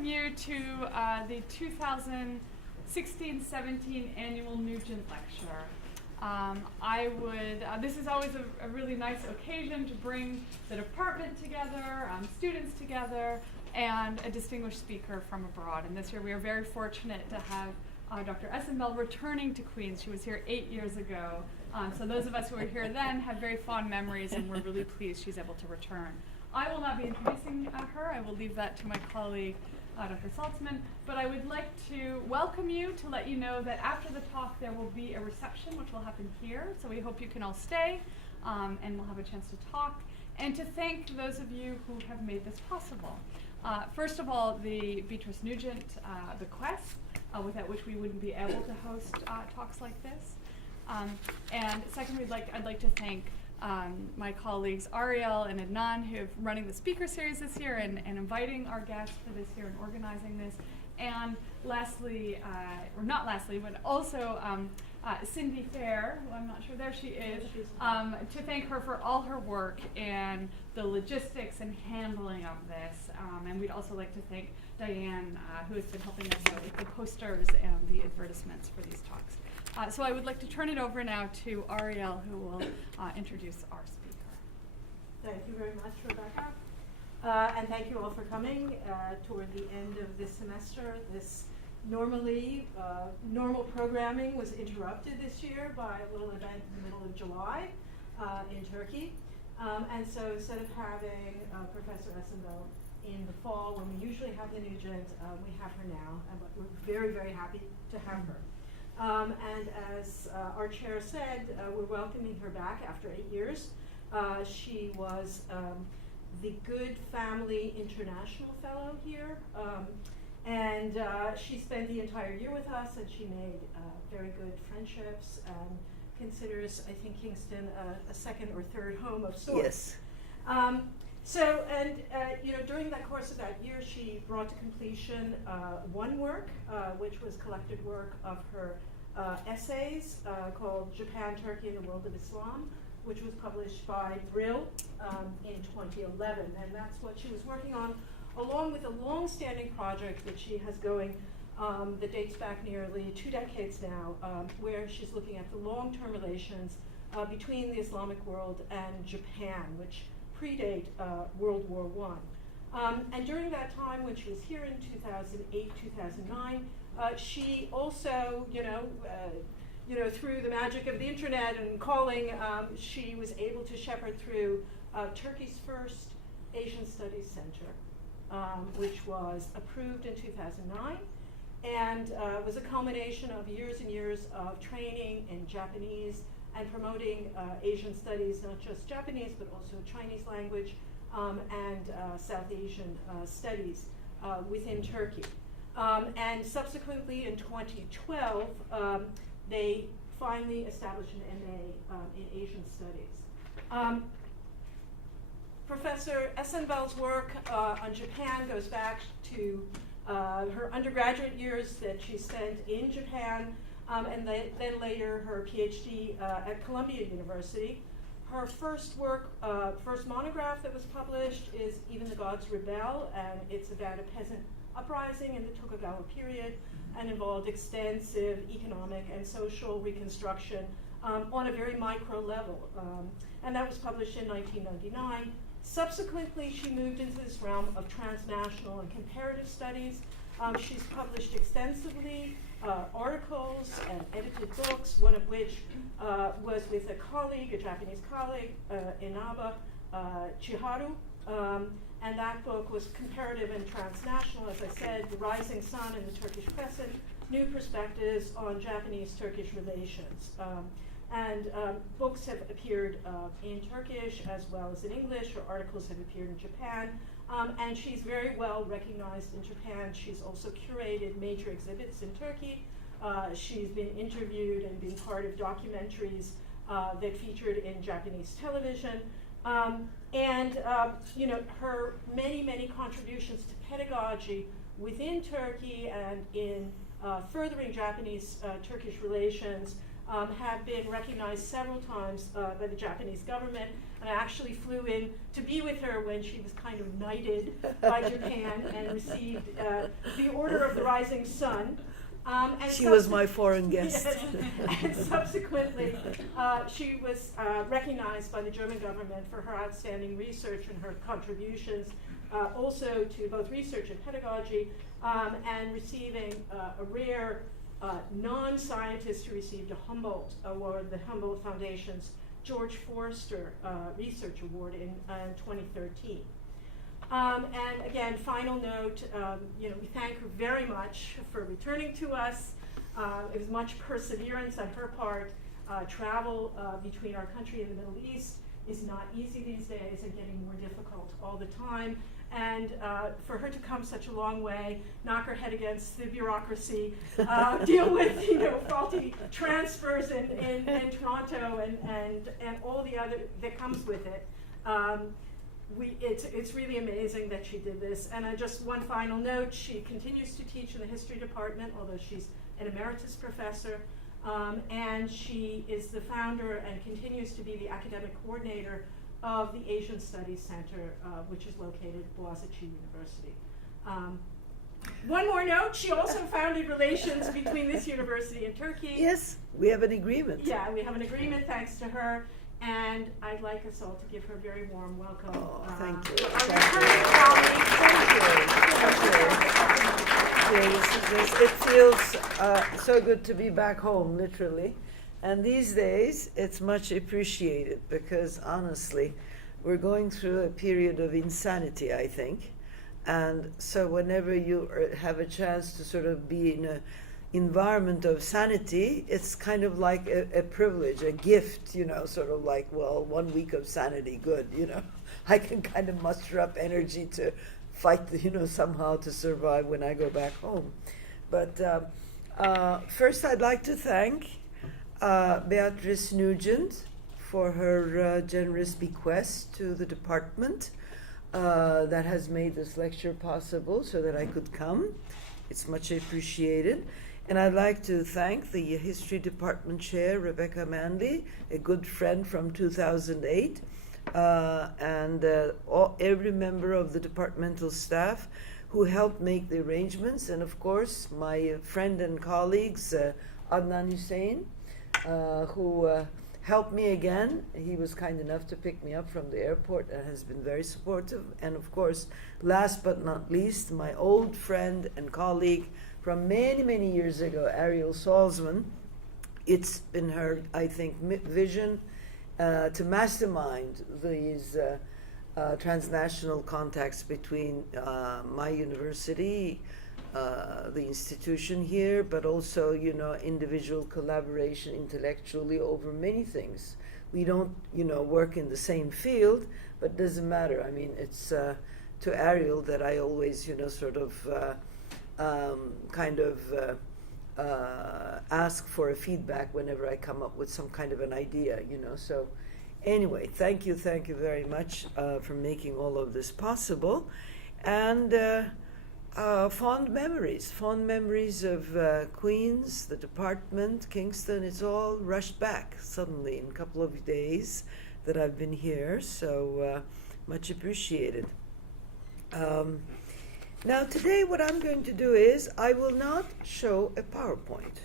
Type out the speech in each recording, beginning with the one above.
welcome you to the 2016-17 annual Nugent lecture. This is always a really nice occasion to bring the department together, students together, and a distinguished speaker from abroad. And this year we are very fortunate to have Dr. Esenbel returning to Queens. She was here 8 years ago. So those of us who were here then have very fond memories, and we're really pleased she's able to return. I will not be introducing her. I will leave that to my colleague, Dr. Saltzman. But I would like to welcome you, to let you know that after the talk there will be a reception which will happen here. So we hope you can all stay, and we'll have a chance to talk. And to thank those of you who have made this possible. First of all, the Beatrice Nugent bequest, without which we wouldn't be able to host talks like this. And second, I'd like to thank my colleagues Ariel and Adnan, who have running the speaker series this year and inviting our guests for this year and organizing this. And lastly, or not lastly, but also Cindy Fair, who I'm not sure, there she is, to thank her for all her work and the logistics and handling of this. And we'd also like to thank Diane, who has been helping us out with the posters and the advertisements for these talks. So I would like to turn it over now to Ariel, who will introduce our speaker. Thank you very much, Rebecca. And thank you all for coming toward the end of this semester. This normal programming was interrupted this year by a little event in the middle of July in Turkey. And so instead of having Professor Esenbel in the fall, when we usually have the Nugent, we have her now, and we're very, very happy to have her. And as our chair said, we're welcoming her back after 8 years. She was the Good Family International Fellow here, and she spent the entire year with us, and she made very good friendships and considers, I think, Kingston a second or third home of sorts. Yes. During that course of that year, she brought to completion one work, which was collected work of her essays called Japan, Turkey, and the World of Islam, which was published by Brill in 2011. And that's what she was working on, along with a long-standing project that she has going that dates back nearly 2 decades now, where she's looking at the long-term relations between the Islamic world and Japan, which predate World War I. And during that time, when she was here in 2008, 2009, she also, through the magic of the internet and calling, she was able to shepherd through Turkey's first Asian Studies Center, which was approved in 2009, and was a culmination of years and years of training in Japanese and promoting Asian studies, not just Japanese, but also Chinese language and South Asian studies within Turkey. And subsequently in 2012, they finally established an MA in Asian Studies. Professor Esenbel's work on Japan goes back to her undergraduate years that she spent in Japan, and then later her PhD at Columbia University. Her first work, first monograph that was published is Even the Gods Rebel, and it's about a peasant uprising in the Tokugawa period and involved extensive economic and social reconstruction on a very micro level. And that was published in 1999. Subsequently, she moved into this realm of transnational and comparative studies. She's published extensively articles and edited books, one of which was with a colleague, a Japanese colleague, Inaba Chiharu. And that book was comparative and transnational, as I said, The Rising Sun and the Turkish Crescent, New Perspectives on Japanese-Turkish Relations. Books have appeared in Turkish as well as in English. Her articles have appeared in Japan. And she's very well recognized in Japan. She's also curated major exhibits in Turkey. She's been interviewed and been part of documentaries that featured in Japanese television. Her many contributions to pedagogy within Turkey and in furthering Japanese-Turkish relations have been recognized several times by the Japanese government, And I actually flew in to be with her when she was kind of knighted by Japan and received the Order of the Rising Sun. And she was my foreign guest. Yes, and subsequently, she was recognized by the German government for her outstanding research and her contributions also to both research and pedagogy, and receiving a rare non-scientist who received a Humboldt Award, the Humboldt Foundation's George Forster Research Award in 2013. And again, final note, we thank her very much for returning to us. It was much perseverance on her part. Travel between our country and the Middle East is not easy these days and getting more difficult all the time. And for her to come such a long way, knock her head against the bureaucracy, deal with faulty transfers in Toronto and all the other that comes with it. It's really amazing that she did this. And just one final note, she continues to teach in the history department, although she's an emeritus professor, and she is the founder and continues to be the academic coordinator of the Asian Studies Center, which is located at Bogazici University. One more note, she also founded relations between this university and Turkey. Yes, we have an agreement. Yeah, we have an agreement thanks to her, and I'd like us all to give her a very warm welcome. Oh, thank you. Our Thank returning you. colleagues. It feels so good to be back home, literally. And these days, it's much appreciated because honestly, we're going through a period of insanity, I think. And so whenever you have a chance to sort of be in an environment of sanity, it's kind of like a privilege, a gift, sort of like, well, 1 week of sanity, good, I can kind of muster up energy to fight, somehow to survive when I go back home. But first I'd like to thank Beatrice Nugent for her generous bequest to the department that has made this lecture possible so that I could come. It's much appreciated. And I'd like to thank the History Department Chair, Rebecca Manley, a good friend from 2008, and every member of the departmental staff who helped make the arrangements, and of course my friend and colleagues, Adnan Hussein, who helped me again. He was kind enough to pick me up from the airport and has been very supportive. And of course, last but not least, my old friend and colleague from many, many years ago, Ariel Salzman. It's been her, I think, vision to mastermind these transnational contacts between my university, the institution here, but also, individual collaboration intellectually over many things. We don't, work in the same field, but doesn't matter. I mean, it's to Ariel that I always, sort of ask for a feedback whenever I come up with some kind of an idea, So anyway, thank you very much for making all of this possible. And fond memories of Queens, the department, Kingston. It's all rushed back suddenly in a couple of days that I've been here, so much appreciated. Now today what I'm going to do is I will not show a PowerPoint.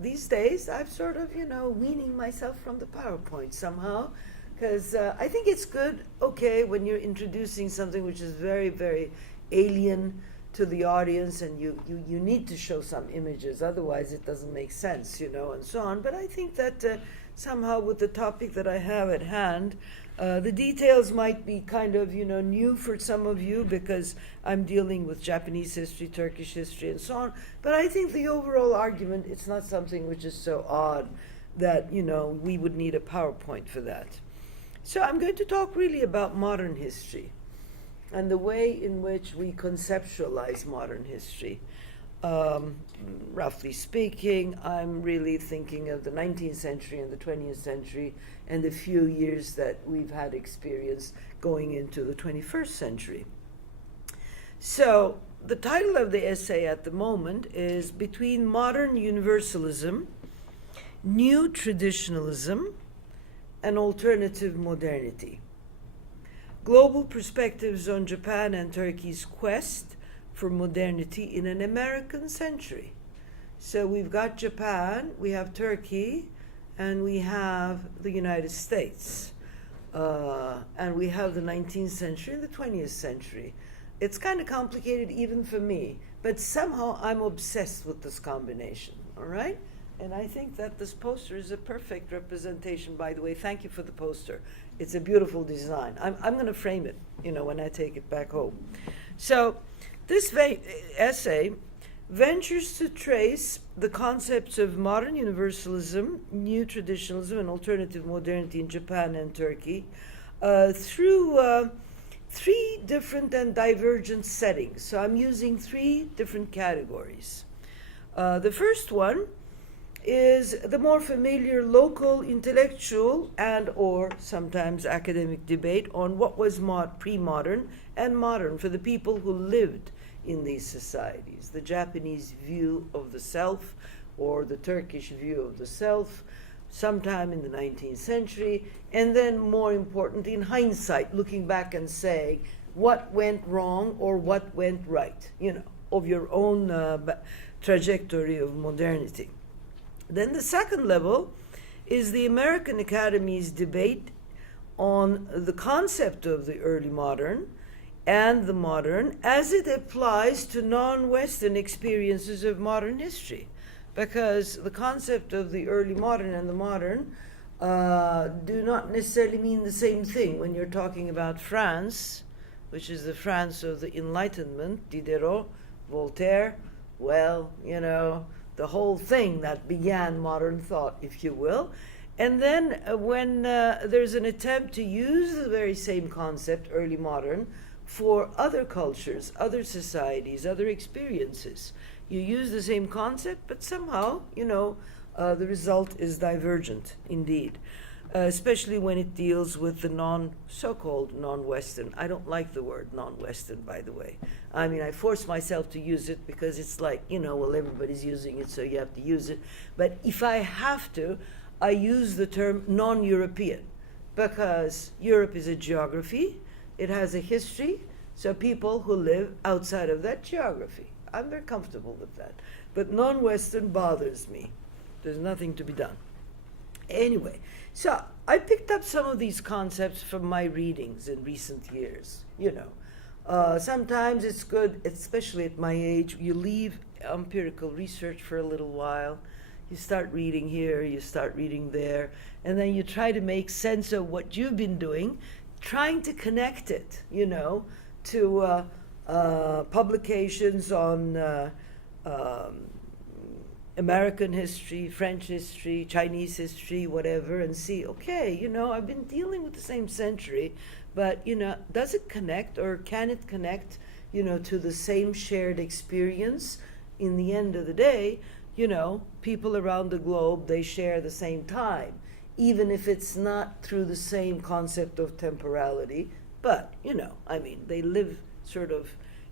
These days I've sort of, weaning myself from the PowerPoint somehow, because I think it's good, when you're introducing something which is very, very alien to the audience, and you need to show some images, otherwise it doesn't make sense, and so on. But I think that somehow with the topic that I have at hand, the details might be kind of, new for some of you because I'm dealing with Japanese history, Turkish history, and so on. But I think the overall argument, it's not something which is so odd that, we would need a PowerPoint for that. So I'm going to talk really about modern history and the way in which we conceptualize modern history. Roughly speaking, I'm really thinking of the 19th century and the 20th century and the few years that we've had experience going into the 21st century. So the title of the essay at the moment is Between Modern Universalism, New Traditionalism, and Alternative Modernity. Global Perspectives on Japan and Turkey's Quest for Modernity in an American Century. So we've got Japan, we have Turkey, and we have the United States. And we have the 19th century and the 20th century. It's kind of complicated even for me, but somehow I'm obsessed with this combination, all right? And I think that this poster is a perfect representation, by the way. Thank you for the poster. It's a beautiful design. I'm going to frame it, when I take it back home. So this essay ventures to trace the concepts of modern universalism, new traditionalism, and alternative modernity in Japan and Turkey through three different and divergent settings. So I'm using three different categories. The first one is the more familiar local intellectual and or sometimes academic debate on what was pre-modern and modern for the people who lived in these societies. The Japanese view of the self or the Turkish view of the self sometime in the 19th century, and then more important in hindsight, looking back and saying what went wrong or what went right, of your own trajectory of modernity. Then the second level is the American Academy's debate on the concept of the early modern and the modern as it applies to non-Western experiences of modern history. Because the concept of the early modern and the modern do not necessarily mean the same thing. When you're talking about France, which is the France of the Enlightenment, Diderot, Voltaire, the whole thing that began modern thought, if you will. And then when there's an attempt to use the very same concept, early modern, for other cultures, other societies, other experiences, you use the same concept, but somehow, the result is divergent indeed, especially when it deals with the so-called non-Western. I don't like the word non-Western, by the way. I mean, I force myself to use it because it's like, everybody's using it, so you have to use it. But if I have to, I use the term non-European because Europe is a geography, it has a history, so people who live outside of that geography. I'm very comfortable with that. But non-Western bothers me. There's nothing to be done. Anyway, so I picked up some of these concepts from my readings in recent years. Sometimes it's good, especially at my age, you leave empirical research for a little while. You start reading here, you start reading there, and then you try to make sense of what you've been doing, trying to connect it, to publications on American history, French history, Chinese history, whatever, and see, okay, I've been dealing with the same century, but, does it connect or can it connect, to the same shared experience? In the end of the day, people around the globe, they share the same time, even if it's not through the same concept of temporality, but, they live sort of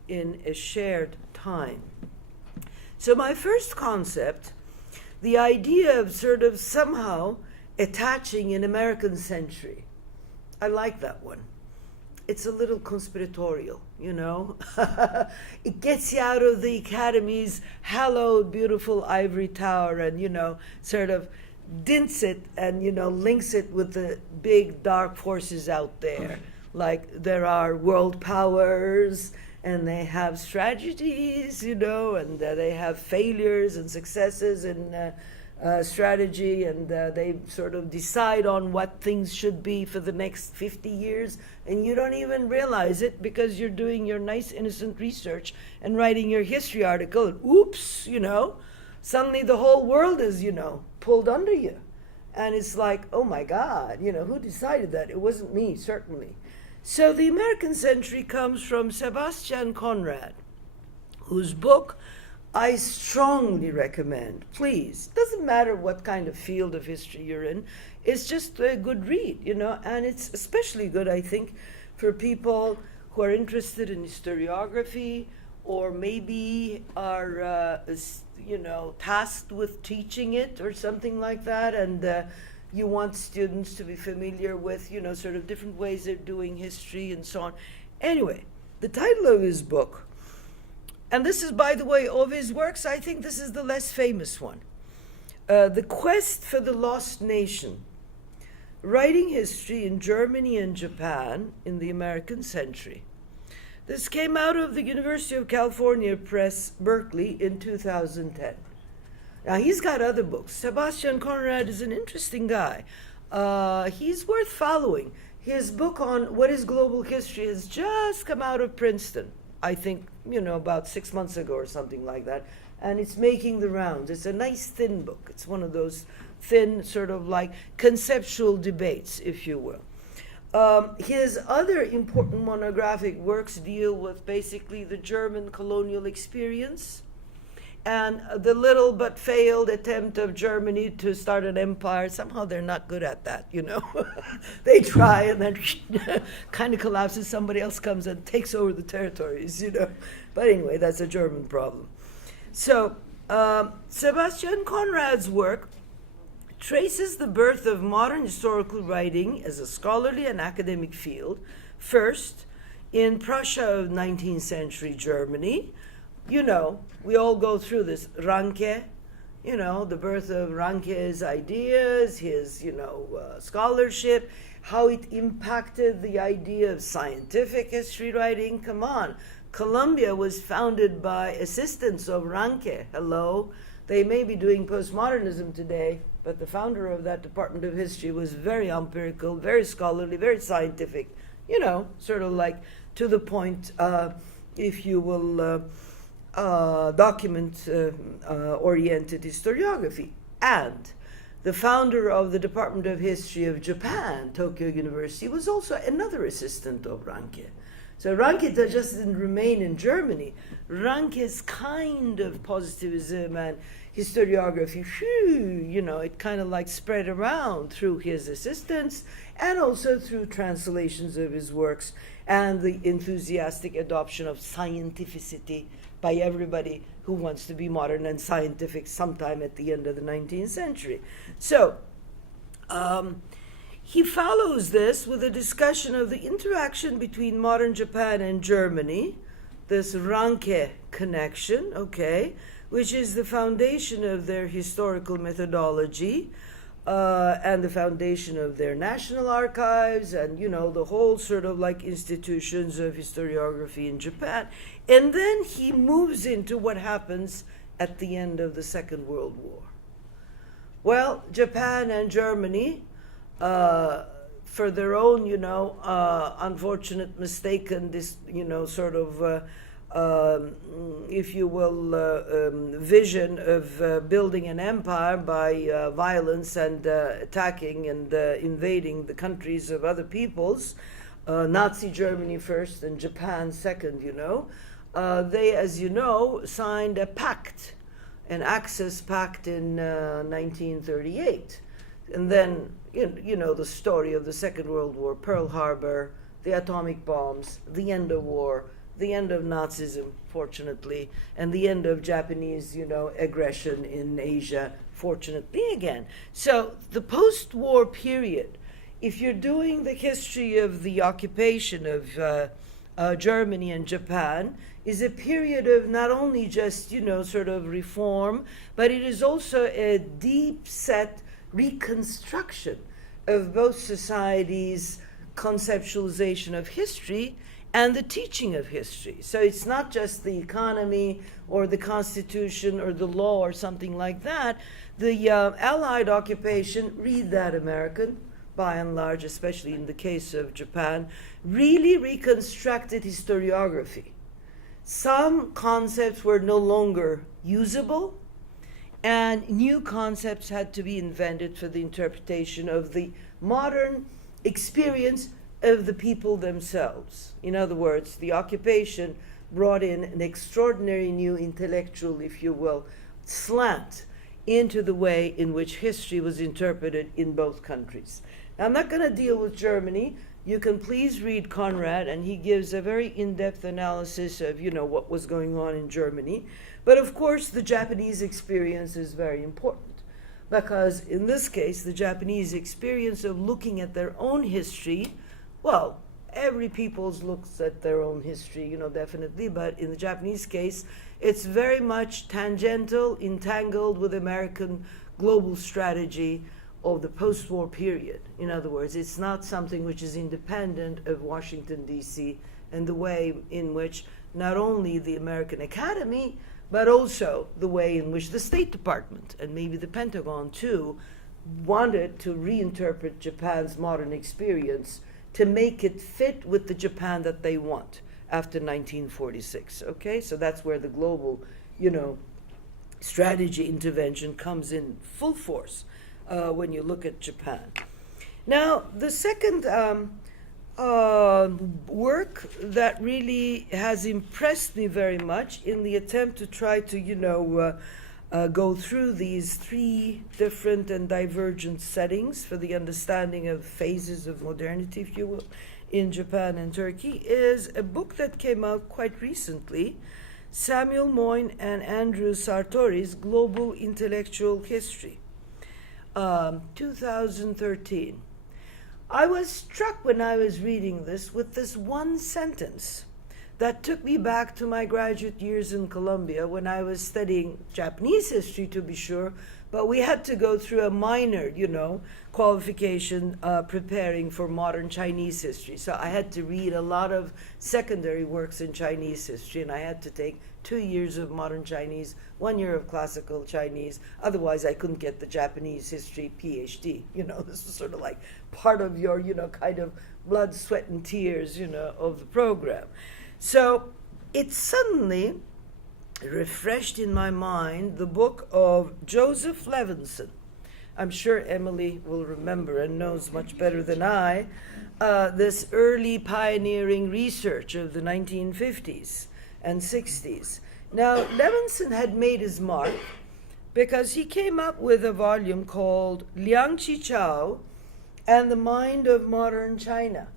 in a shared time. So my first concept, the idea of sort of somehow attaching an American century. I like that one. It's a little conspiratorial, It gets you out of the Academy's hallowed, beautiful ivory tower and, sort of dints it and, links it with the big dark forces out there. Like there are world powers, and they have strategies, and they have failures and successes in strategy, and they sort of decide on what things should be for the next 50 years, and you don't even realize it because you're doing your nice innocent research and writing your history article, and oops, suddenly the whole world is, pulled under you. And it's like, oh my God, who decided that? It wasn't me, certainly. So the American century comes from Sebastian Conrad, whose book I strongly recommend. Please, doesn't matter what kind of field of history you're in, it's just a good read, and it's especially good, I think, for people who are interested in historiography or maybe are, tasked with teaching it or something like that, and You want students to be familiar with, sort of different ways of doing history and so on. Anyway, the title of his book, and this is, by the way, of his works, I think this is the less famous one. The Quest for the Lost Nation, Writing History in Germany and Japan in the American Century. This came out of the University of California Press, Berkeley, in 2010. Now, he's got other books. Sebastian Conrad is an interesting guy. He's worth following. His book on what is global history has just come out of Princeton, I think, about 6 months ago or something like that. And it's making the rounds. It's a nice thin book. It's one of those thin, sort of like conceptual debates, if you will. His other important monographic works deal with basically the German colonial experience and the little but failed attempt of Germany to start an empire. Somehow they're not good at that, They try and then kind of collapses. Somebody else comes and takes over the territories, But anyway, that's a German problem. So Sebastian Conrad's work traces the birth of modern historical writing as a scholarly and academic field, first in Prussia of 19th century Germany. We all go through this. Ranke, the birth of Ranke's ideas, his, scholarship, how it impacted the idea of scientific history writing. Come on. Columbia was founded by assistants of Ranke. Hello. They may be doing postmodernism today, but the founder of that department of history was very empirical, very scholarly, very scientific, sort of like to the point, if you will, document-oriented historiography. And the founder of the Department of History of Japan, Tokyo University, was also another assistant of Ranke. So Ranke just didn't remain in Germany. Ranke's kind of positivism and historiography, it kind of like spread around through his assistants and also through translations of his works and the enthusiastic adoption of scientificity by everybody who wants to be modern and scientific sometime at the end of the 19th century. So he follows this with a discussion of the interaction between modern Japan and Germany, this Ranke connection, which is the foundation of their historical methodology and the foundation of their national archives and, the whole sort of like institutions of historiography in Japan. And then he moves into what happens at the end of the Second World War. Well, Japan and Germany, for their own, unfortunate, mistaken, sort of if you will, vision of building an empire by violence and attacking and invading the countries of other peoples, Nazi Germany first and Japan second, they, as you know, signed a pact, an Axis pact in 1938. And then, the story of the Second World War, Pearl Harbor, the atomic bombs, the end of war, the end of Nazism, fortunately, and the end of Japanese, aggression in Asia, fortunately again. So the post-war period, if you're doing the history of the occupation of Germany and Japan, is a period of not only just, sort of reform, but it is also a deep-set reconstruction of both societies' conceptualization of history and the teaching of history. So it's not just the economy or the constitution or the law or something like that. The Allied occupation, read that, American, by and large, especially in the case of Japan, really reconstructed historiography. Some concepts were no longer usable, and new concepts had to be invented for the interpretation of the modern experience of the people themselves. In other words, the occupation brought in an extraordinary new intellectual, if you will, slant into the way in which history was interpreted in both countries. Now, I'm not going to deal with Germany. You can please read Conrad, and he gives a very in-depth analysis of, what was going on in Germany. But of course, the Japanese experience is very important. because in this case, the Japanese experience of looking at their own history, well, every people's looks at their own history, definitely, but in the Japanese case, it's very much tangential, entangled with American global strategy of the post-war period. In other words, it's not something which is independent of Washington, D.C., and the way in which not only the American Academy, but also the way in which the State Department, and maybe the Pentagon too, wanted to reinterpret Japan's modern experience to make it fit with the Japan that they want after 1946, okay? So that's where the global, strategy intervention comes in full force when you look at Japan. Now, the second work that really has impressed me very much in the attempt to try to, go through these three different and divergent settings for the understanding of phases of modernity, if you will, in Japan and Turkey, is a book that came out quite recently, Samuel Moyn and Andrew Sartori's Global Intellectual History, 2013. I was struck when I was reading this with this one sentence that took me back to my graduate years in Columbia when I was studying Japanese history, to be sure, but we had to go through a minor, qualification preparing for modern Chinese history. So I had to read a lot of secondary works in Chinese history, and I had to take 2 years of modern Chinese, 1 year of classical Chinese. Otherwise, I couldn't get the Japanese history PhD. This was sort of like part of your, kind of blood, sweat, and tears, of the program. So it suddenly refreshed in my mind the book of Joseph Levinson. I'm sure Emily will remember and knows much better than I, this early pioneering research of the 1950s and 60s. Now, Levinson had made his mark because he came up with a volume called Liang Qichao and the Mind of Modern China.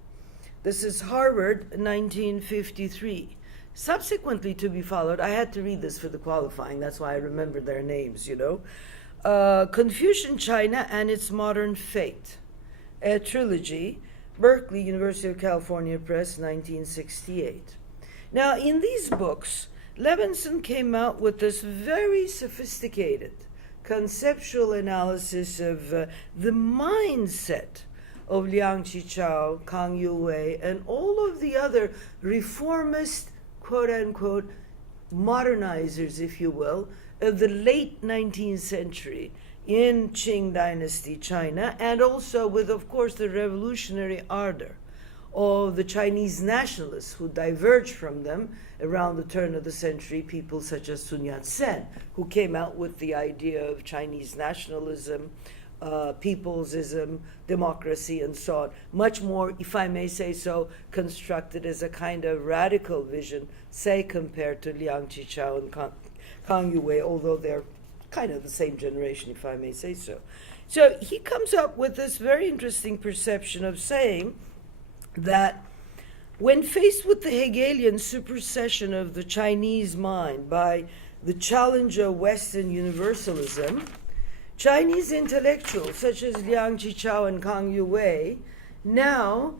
This is Harvard, 1953. Subsequently to be followed, I had to read this for the qualifying, that's why I remember their names, Confucian China and Its Modern Fate, a trilogy, Berkeley, University of California Press, 1968. Now, in these books, Levinson came out with this very sophisticated conceptual analysis of the mindset of Liang Qichao, Kang Youwei, and all of the other reformist, quote-unquote, modernizers, if you will, of the late 19th century in Qing Dynasty China, and also with, of course, the revolutionary ardor of the Chinese nationalists who diverged from them around the turn of the century, people such as Sun Yat-sen, who came out with the idea of Chinese nationalism, peoplesism, democracy, and so on. Much more, if I may say so, constructed as a kind of radical vision, say, compared to Liang Qichao and Kang Youwei, although they're kind of the same generation, if I may say so. So he comes up with this very interesting perception of saying that when faced with the Hegelian supersession of the Chinese mind by the challenge of Western universalism, Chinese intellectuals such as Liang Qichao and Kang Youwei now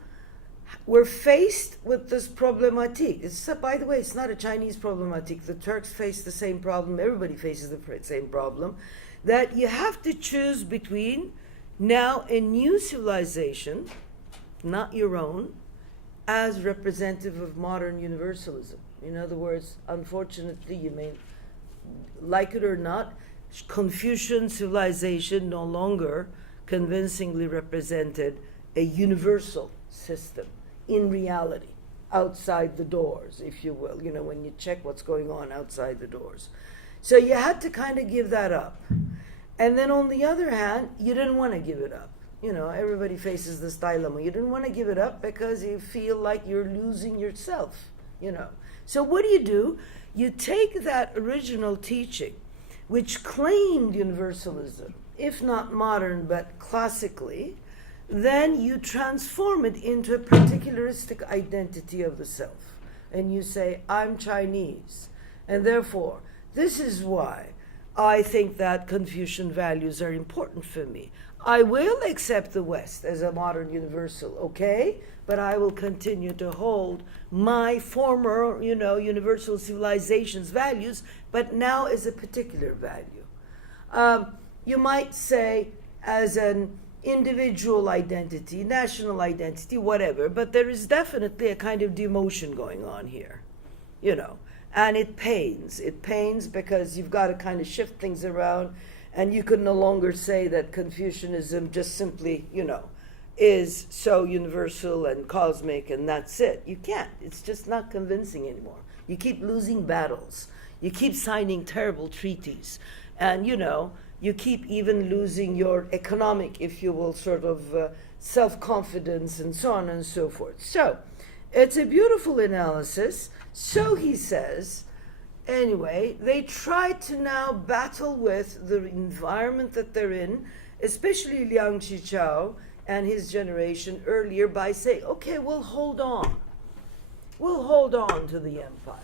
were faced with this problematique. By the way, it's not a Chinese problematique. The Turks face the same problem. Everybody faces the same problem, that you have to choose between now a new civilization, not your own, as representative of modern universalism. In other words, unfortunately, you may like it or not, Confucian civilization no longer convincingly represented a universal system in reality, outside the doors, if you will, when you check what's going on outside the doors. So you had to kind of give that up. And then on the other hand, you didn't want to give it up. Everybody faces this dilemma. You didn't want to give it up because you feel like you're losing yourself, So what do? You take that original teaching, which claimed universalism, if not modern, but classically, then you transform it into a particularistic identity of the self. And you say, I'm Chinese. And therefore, this is why I think that Confucian values are important for me. I will accept the West as a modern universal, okay? But I will continue to hold my former, universal civilization's values, but now as a particular value. You might say as an individual identity, national identity, whatever, but there is definitely a kind of demotion going on here, and it pains. It pains because you've got to kind of shift things around, and you can no longer say that Confucianism just simply, is so universal and cosmic and that's it. You can't. It's just not convincing anymore. You keep losing battles. You keep signing terrible treaties. And, you keep even losing your economic, if you will, sort of self-confidence and so on and so forth. So, it's a beautiful analysis. So he says, anyway, they try to now battle with the environment that they're in, especially Liang Qichao and his generation earlier, by saying, okay, we'll hold on. We'll hold on to the empire.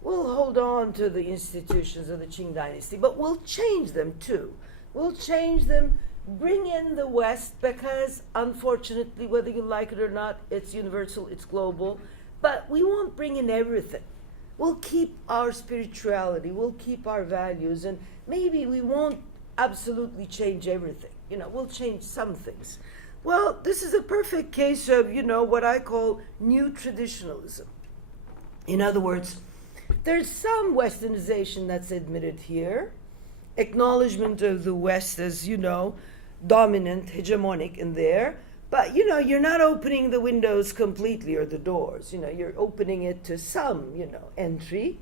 We'll hold on to the institutions of the Qing dynasty, but we'll change them too. We'll change them, bring in the West, because unfortunately, whether you like it or not, it's universal, it's global, but we won't bring in everything. We'll keep our spirituality, we'll keep our values, and maybe we won't absolutely change everything. We'll change some things. Well, this is a perfect case of, what I call new traditionalism. In other words, there's some Westernization that's admitted here, acknowledgement of the West as, dominant, hegemonic in there, but, you're not opening the windows completely or the doors. You're opening it to some, entry,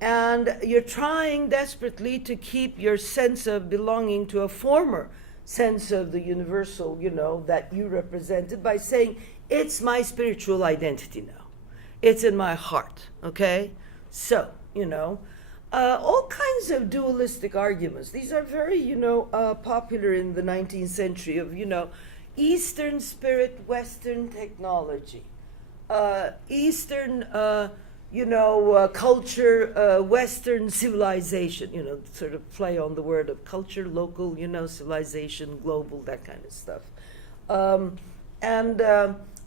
and you're trying desperately to keep your sense of belonging to a former sense of the universal, that you represented by saying, it's my spiritual identity now. It's in my heart, okay? So, all kinds of dualistic arguments. These are very, popular in the 19th century of, Eastern spirit, Western technology. Eastern, culture, Western civilization, sort of play on the word of culture, local, civilization, global, that kind of stuff. And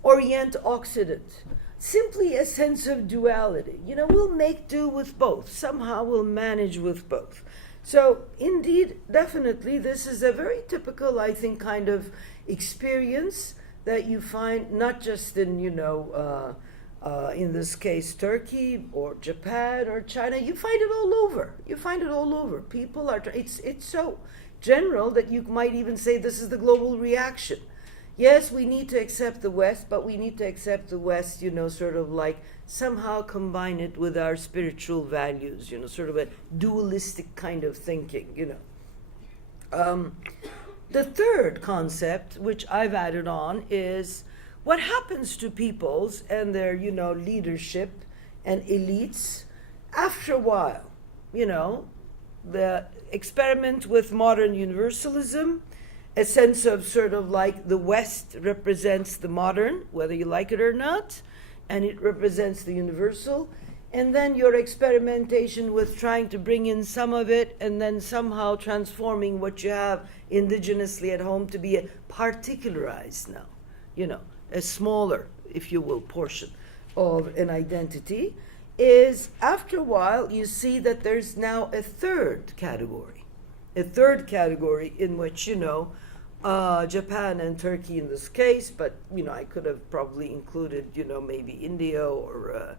Orient, Occident. Simply a sense of duality. We'll make do with both. Somehow we'll manage with both. So, indeed, definitely, this is a very typical, I think, kind of experience that you find not just in, in this case, Turkey or Japan or China. You find it all over. You find it all over. People are, it's so general that you might even say this is the global reaction. Yes, we need to accept the West, but we need to accept the West, sort of like somehow combine it with our spiritual values, sort of a dualistic kind of thinking, The third concept, which I've added on, is what happens to peoples and their, leadership and elites after a while. The experiment with modern universalism, a sense of sort of like the West represents the modern, whether you like it or not, and it represents the universal, and then your experimentation with trying to bring in some of it and then somehow transforming what you have indigenously at home to be a particularized now, a smaller, if you will, portion of an identity, is after a while you see that there's now a third category in which, Japan and Turkey in this case, but, I could have probably included, maybe India or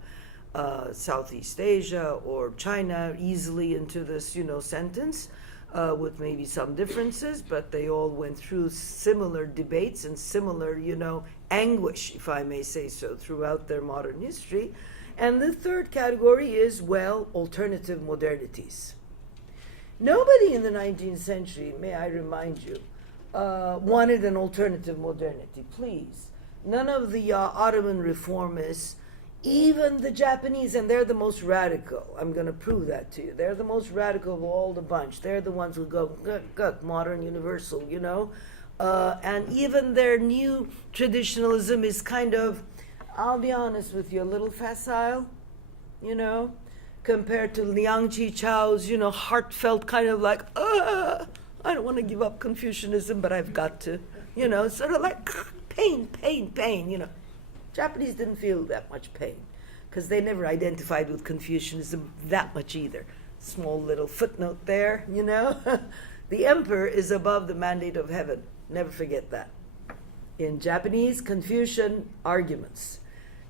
Southeast Asia or China easily into this, sentence, with maybe some differences, but they all went through similar debates and similar, anguish, if I may say so, throughout their modern history. And the third category is, alternative modernities. Nobody in the 19th century, may I remind you, wanted an alternative modernity, please. None of the Ottoman reformists, even the Japanese, and they're the most radical. I'm going to prove that to you. They're the most radical of all the bunch. They're the ones who go, modern, universal, and even their new traditionalism is kind of, I'll be honest with you, a little facile, compared to Liang Qichao's, heartfelt kind of like, I don't want to give up Confucianism, but I've got to, sort of like pain, pain, pain, Japanese didn't feel that much pain because they never identified with Confucianism that much either. Small little footnote there, The emperor is above the mandate of heaven. Never forget that. In Japanese Confucian arguments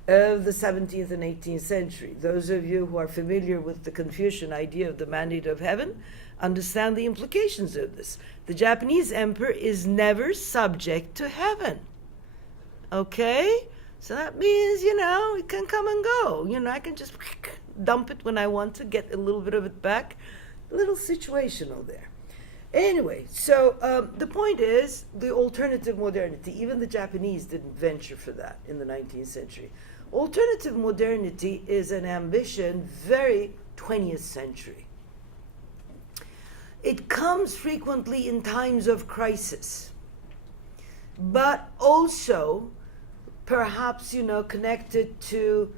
of the 17th and 18th century, those of you who are familiar with the Confucian idea of the mandate of heaven understand the implications of this. The Japanese emperor is never subject to heaven. Okay? So that means, it can come and go. I can just dump it when I want to, get a little bit of it back. A little situational there. Anyway, so the point is, the alternative modernity, even the Japanese didn't venture for that in the 19th century. Alternative modernity is an ambition very 20th century. It comes frequently in times of crisis, but also perhaps, connected to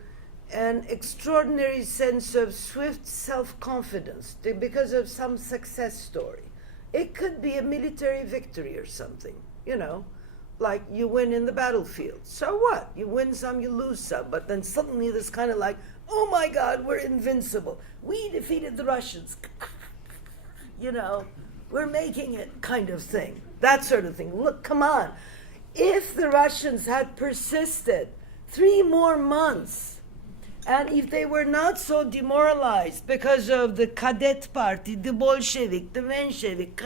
an extraordinary sense of swift self-confidence because of some success story. It could be a military victory or something, like you win in the battlefield. So what? You win some, you lose some, but then suddenly there's kind of like, oh my God, we're invincible. We defeated the Russians. We're making it kind of thing. That sort of thing. Look, come on. If the Russians had persisted 3 more months, and if they were not so demoralized because of the Cadet Party, the Bolshevik, the Menshevik,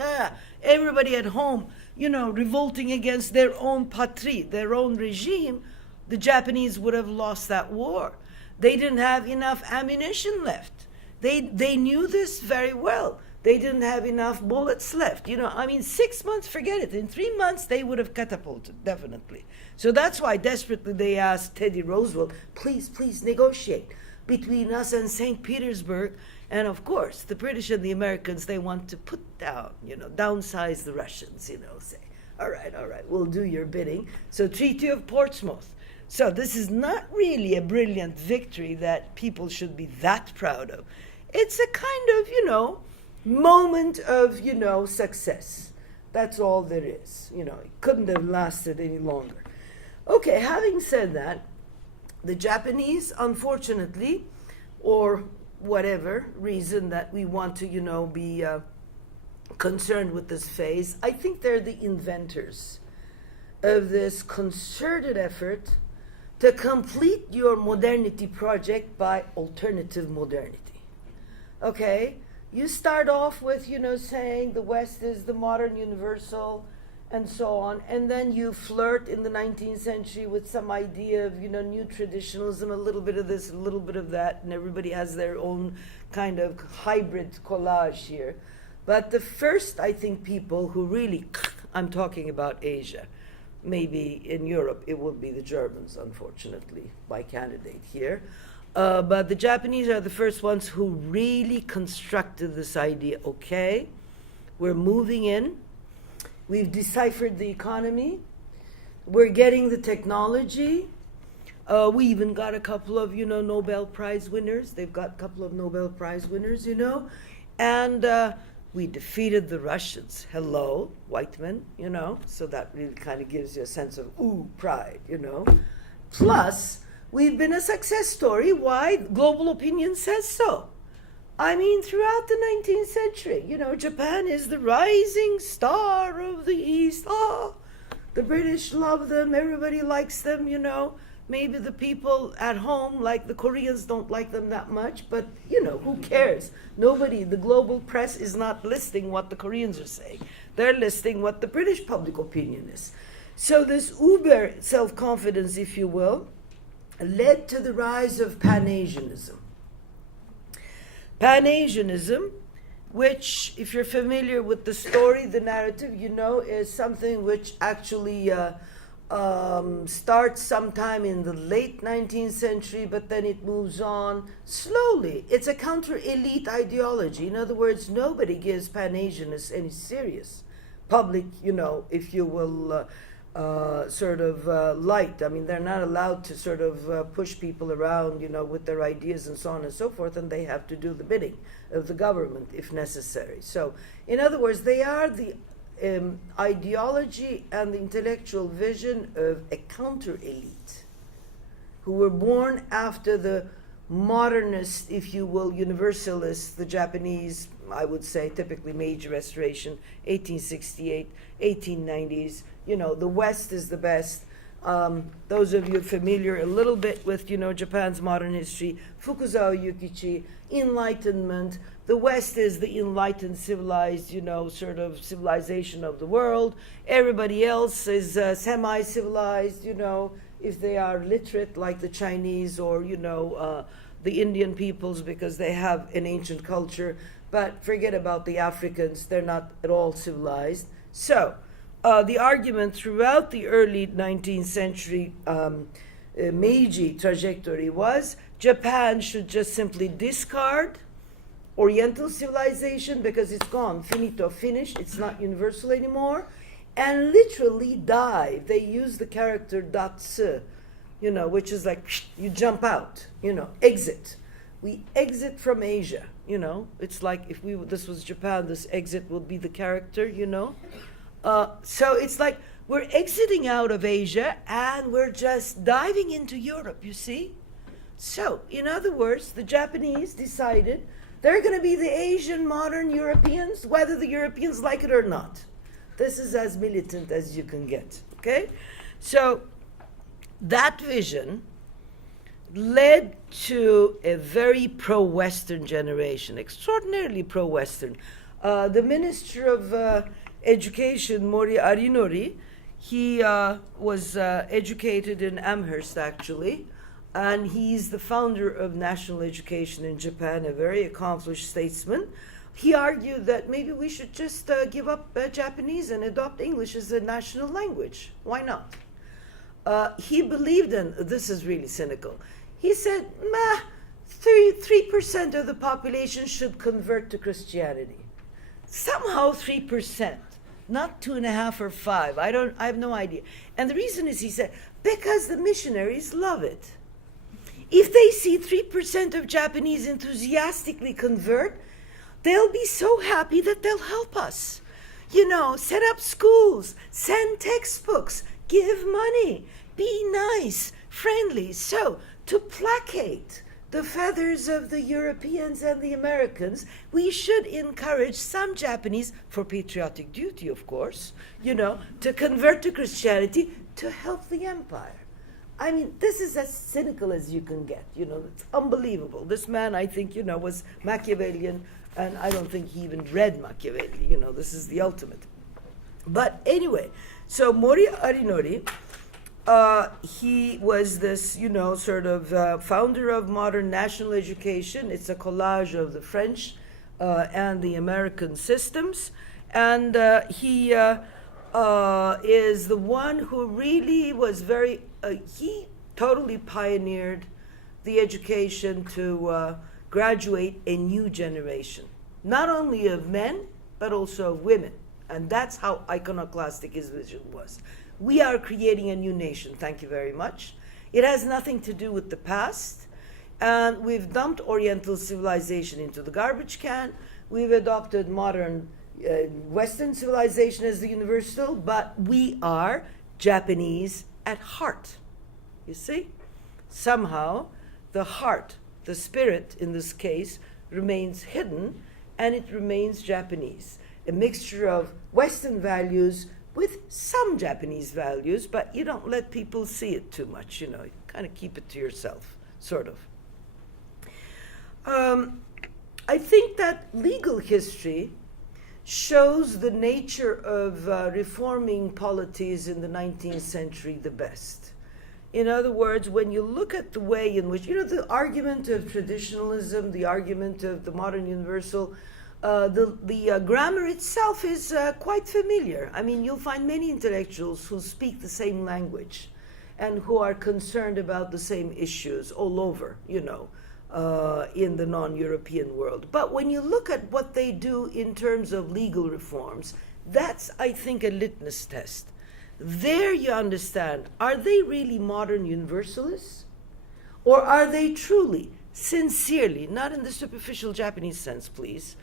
everybody at home, revolting against their own patrie, their own regime, the Japanese would have lost that war. They didn't have enough ammunition left. They knew this very well. They didn't have enough bullets left. 6 months, forget it. In 3 months, they would have catapulted, definitely. So that's why desperately they asked Teddy Roosevelt, please negotiate between us and St. Petersburg. And of course, the British and the Americans, they want to put down, downsize the Russians, say, all right, we'll do your bidding. So Treaty of Portsmouth. So this is not really a brilliant victory that people should be that proud of. It's a kind of, moment of, success. That's all there is. It couldn't have lasted any longer. Okay, having said that, the Japanese, unfortunately, or whatever reason that we want to, be concerned with this phase, I think they're the inventors of this concerted effort to complete your modernity project by alternative modernity. Okay? You start off with, saying the West is the modern universal and so on, and then you flirt in the 19th century with some idea of, new traditionalism, a little bit of this, a little bit of that, and everybody has their own kind of hybrid collage here. But the first, I think, people who really, I'm talking about Asia, maybe in Europe it will be the Germans, unfortunately, by candidate here. But the Japanese are the first ones who really constructed this idea. Okay, we're moving in. We've deciphered the economy. We're getting the technology. We even got a couple of, Nobel Prize winners. They've got a couple of Nobel Prize winners, And we defeated the Russians. Hello, white men, So that really kind of gives you a sense of, pride, Plus, we've been a success story. Why? Global opinion says so. Throughout the 19th century, Japan is the rising star of the East. The British love them. Everybody likes them, Maybe the people at home, like the Koreans, don't like them that much, but, who cares? Nobody, the global press is not listing what the Koreans are saying. They're listing what the British public opinion is. So this uber self-confidence, if you will, led to the rise of Pan-Asianism. Pan-Asianism, which, if you're familiar with the story, the narrative, is something which actually starts sometime in the late 19th century, but then it moves on slowly. It's a counter-elite ideology. In other words, nobody gives Pan-Asianists any serious public, if you will, light. I mean, they're not allowed to sort of push people around, with their ideas and so on and so forth, and they have to do the bidding of the government if necessary. So, in other words, they are the ideology and the intellectual vision of a counter elite who were born after the modernist, if you will, universalists, the Japanese, I would say, typically Meiji Restoration, 1868, 1890s. The West is the best. Those of you familiar a little bit with, Japan's modern history, Fukuzawa Yukichi, Enlightenment. The West is the enlightened, civilized, sort of civilization of the world. Everybody else is semi-civilized, if they are literate like the Chinese or, the Indian peoples because they have an ancient culture. But forget about the Africans. They're not at all civilized. So the argument throughout the early 19th century Meiji trajectory was Japan should just simply discard Oriental civilization because it's gone, finito, finished, it's not universal anymore, and literally dive. They use the character datsu, which is like you jump out, exit. We exit from Asia, It's like if this was Japan, this exit would be the character, So it's like we're exiting out of Asia and we're just diving into Europe, you see? So, in other words, the Japanese decided they're going to be the Asian modern Europeans, whether the Europeans like it or not. This is as militant as you can get, okay? So that vision led to a very pro-Western generation, extraordinarily pro-Western. The Minister of Education, Mori Arinori, he was educated in Amherst, actually, and he's the founder of national education in Japan, a very accomplished statesman. He argued that maybe we should just give up Japanese and adopt English as a national language. Why not? He believed in, this is really cynical, he said, 3% of the population should convert to Christianity. Somehow 3%, not 2.5 or 5. I have no idea. And the reason is, he said, because the missionaries love it. If they see 3% of Japanese enthusiastically convert, they'll be so happy that they'll help us. Set up schools, send textbooks, give money, be nice, friendly. So, to placate the feathers of the Europeans and the Americans, we should encourage some Japanese, for patriotic duty, of course, to convert to Christianity to help the empire. I mean, this is as cynical as you can get, it's unbelievable. This man, I think, was Machiavellian, and I don't think he even read Machiavelli, this is the ultimate. But anyway, so Mori Arinori, he was this, founder of modern national education. It's a collage of the French and the American systems. And he is the one who really was he totally pioneered the education to graduate a new generation, not only of men, but also of women. And that's how iconoclastic his vision was. We are creating a new nation, thank you very much. It has nothing to do with the past. And we've dumped Oriental civilization into the garbage can. We've adopted modern Western civilization as the universal, but we are Japanese at heart. You see? Somehow, the heart, the spirit in this case, remains hidden, and it remains Japanese. A mixture of Western values with some Japanese values, but you don't let people see it too much, you kind of keep it to yourself, sort of. I think that legal history shows the nature of reforming polities in the 19th century the best. In other words, when you look at the way in which, the argument of traditionalism, the argument of the modern universal, the grammar itself is quite familiar. I mean, you'll find many intellectuals who speak the same language and who are concerned about the same issues all over, in the non-European world. But when you look at what they do in terms of legal reforms, that's, I think, a litmus test. there you understand, are they really modern universalists? Or are they truly, sincerely, not in the superficial Japanese sense, please,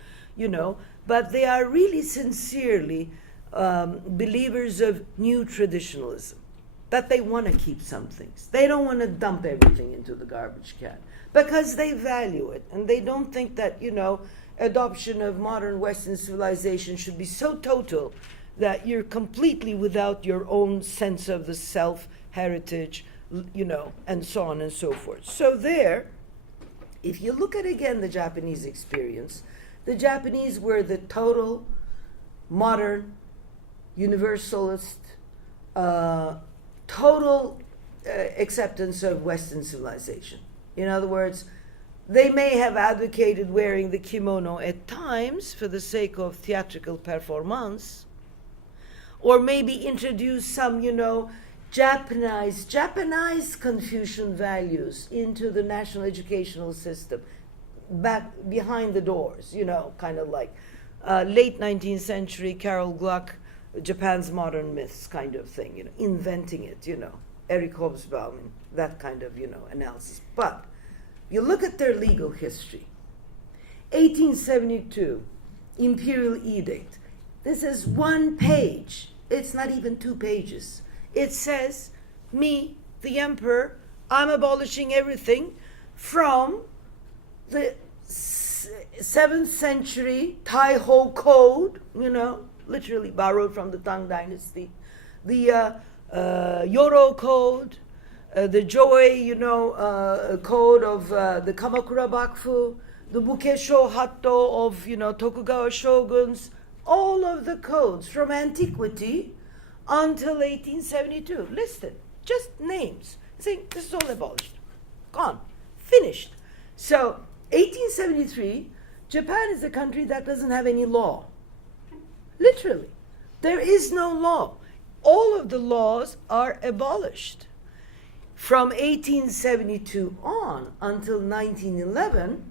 but they are really sincerely believers of new traditionalism, that they want to keep some things. They don't want to dump everything into the garbage can because they value it, and they don't think that, adoption of modern Western civilization should be so total that you're completely without your own sense of the self, heritage, and so on and so forth. So there, if you look at again the Japanese experience, the Japanese were the total modern universalist, total acceptance of Western civilization. In other words, they may have advocated wearing the kimono at times for the sake of theatrical performance, or maybe introduce some, Japanized Confucian values into the national educational system, back behind the doors, kind of like late 19th century Carol Gluck, Japan's modern myths kind of thing, inventing it, Eric Hobsbawm, that kind of, analysis. But you look at their legal history. 1872, Imperial Edict. This is one page. It's not even 2 pages. It says, me, the emperor, I'm abolishing everything from the 7th century Taiho Code, literally borrowed from the Tang Dynasty, the Yoro Code, the Joi, code of the Kamakura Bakufu, the Bukesho Hatto of, Tokugawa shoguns, all of the codes from antiquity until 1872, listed, just names, saying this is all abolished, gone, finished. So 1873, Japan is a country that doesn't have any law. Literally, there is no law. All of the laws are abolished. From 1872 on until 1911,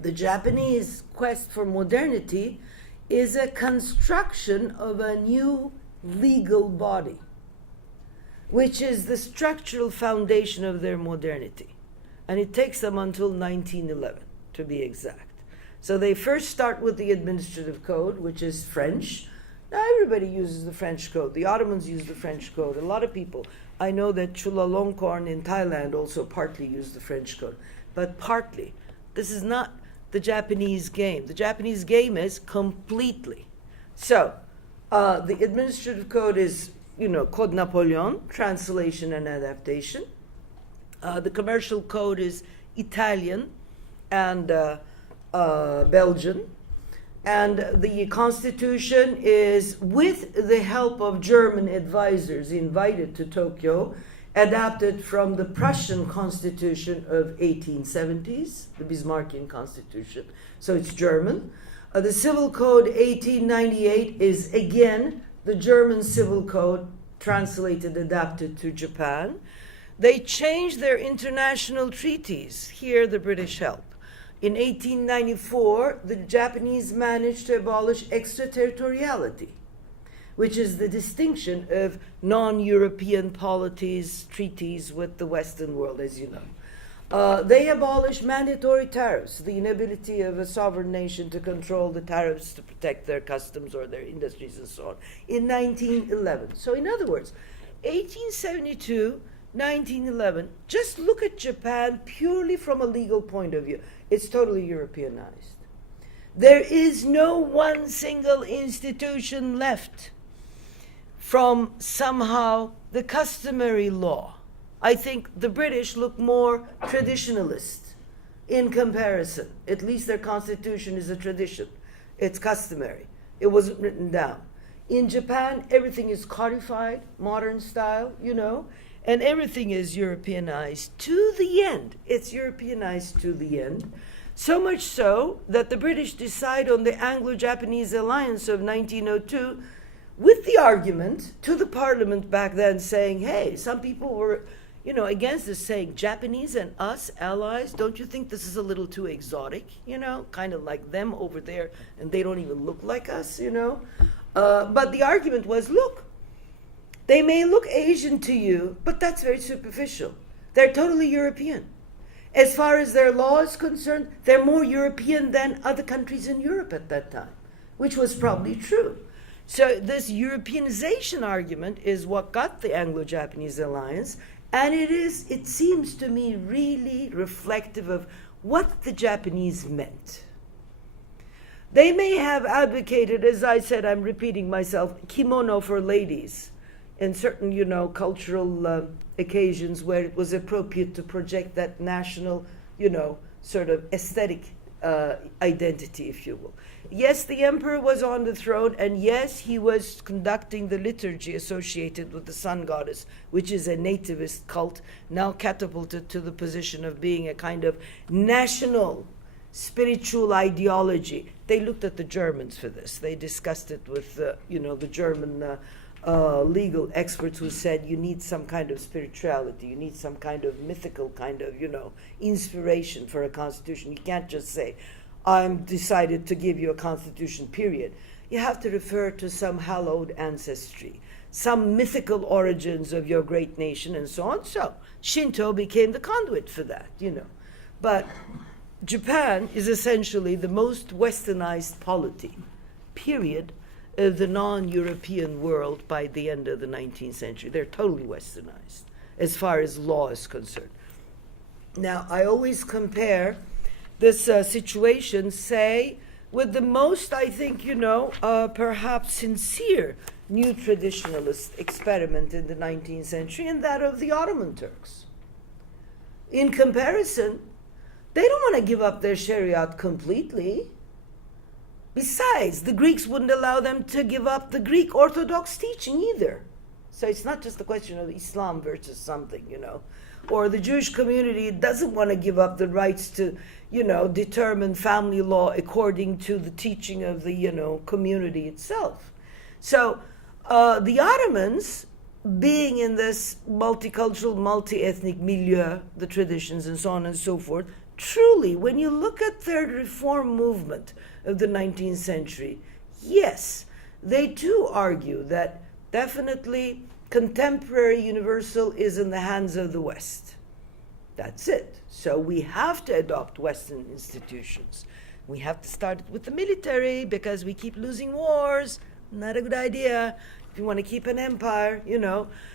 the Japanese quest for modernity is a construction of a new legal body, which is the structural foundation of their modernity. And it takes them until 1911, to be exact. So they first start with the administrative code, which is French. Now everybody uses the French code. The Ottomans use the French code. A lot of people. I know that Chulalongkorn in Thailand also partly used the French code. But partly. This is not the Japanese game. The Japanese game is completely. So the administrative code is, Code Napoleon, translation and adaptation. The commercial code is Italian and Belgian. And the Constitution is, with the help of German advisors invited to Tokyo, adapted from the Prussian Constitution of 1870s, the Bismarckian Constitution. So it's German. The Civil Code 1898 is, again, the German Civil Code, translated, adapted to Japan. They changed their international treaties. Here, the British help. In 1894, the Japanese managed to abolish extraterritoriality, which is the distinction of non-European polities, treaties with the Western world, as you know. They abolished mandatory tariffs, the inability of a sovereign nation to control the tariffs to protect their customs or their industries and so on, in 1911. So in other words, 1872, 1911, just look at Japan purely from a legal point of view. It's totally Europeanized. There is no one single institution left from somehow the customary law. I think the British look more traditionalist in comparison. At least their constitution is a tradition. It's customary. It wasn't written down. In Japan, everything is codified, modern style, and everything is Europeanized to the end. It's Europeanized to the end. So much so that the British decide on the Anglo-Japanese alliance of 1902 with the argument to the parliament back then saying, hey, some people were, against this, saying, Japanese and us allies, don't you think this is a little too exotic? Kind of like them over there, and they don't even look like us, But the argument was, look, They may look Asian to you, but that's very superficial. They're totally European. As far as their law is concerned, they're more European than other countries in Europe at that time, which was probably true. So this Europeanization argument is what got the Anglo-Japanese alliance, and it seems to me really reflective of what the Japanese meant. They may have advocated, as I said, I'm repeating myself, kimono for ladies in certain, cultural occasions where it was appropriate to project that national, sort of aesthetic identity, if you will. Yes, the emperor was on the throne, and yes, he was conducting the liturgy associated with the sun goddess, which is a nativist cult, now catapulted to the position of being a kind of national spiritual ideology. They looked at the Germans for this. They discussed it with, the German legal experts who said you need some kind of spirituality, you need some kind of mythical kind of, inspiration for a constitution. You can't just say, I'm decided to give you a constitution, period. You have to refer to some hallowed ancestry, some mythical origins of your great nation, and so on. So Shinto became the conduit for that, But Japan is essentially the most westernized polity, period, of the non-European world by the end of the 19th century. They're totally westernized as far as law is concerned. Now, I always compare this situation, say, with the most, I think, perhaps sincere new traditionalist experiment in the 19th century, and that of the Ottoman Turks. In comparison, they don't want to give up their Shariat completely. Besides, the Greeks wouldn't allow them to give up the Greek Orthodox teaching either. So it's not just a question of Islam versus something, Or the Jewish community doesn't want to give up the rights to, determine family law according to the teaching of the, community itself. So the Ottomans, being in this multicultural, multi-ethnic milieu, the traditions and so on and so forth, truly, when you look at their reform movement of the 19th century, yes, they do argue that definitely contemporary universal is in the hands of the West. That's it. So we have to adopt Western institutions. We have to start with the military because we keep losing wars. Not a good idea if you want to keep an empire,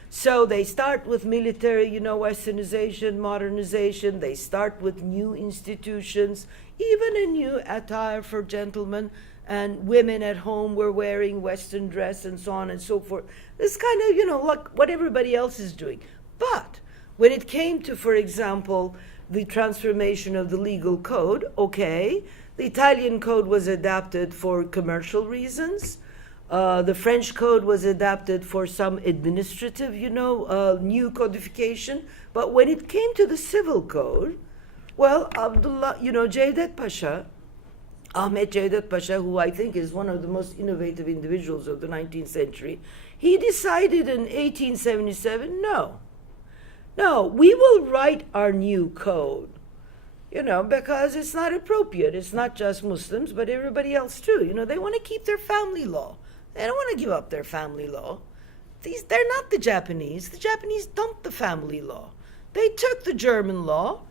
So they start with military, westernization, modernization. They start with new institutions, even a new attire for gentlemen, and women at home were wearing Western dress and so on and so forth. This kind of, like what everybody else is doing. But when it came to, for example, the transformation of the legal code, okay, the Italian code was adapted for commercial reasons. The French code was adapted for some administrative, new codification. But when it came to the civil code, well, Abdullah, Cevdet Pasha, Ahmet Cevdet Pasha, who I think is one of the most innovative individuals of the 19th century, he decided in 1877, no, we will write our new code, because it's not appropriate. It's not just Muslims, but everybody else too. They want to keep their family law. They don't want to give up their family law. They're not the Japanese. The Japanese dumped the family law. They took the German law,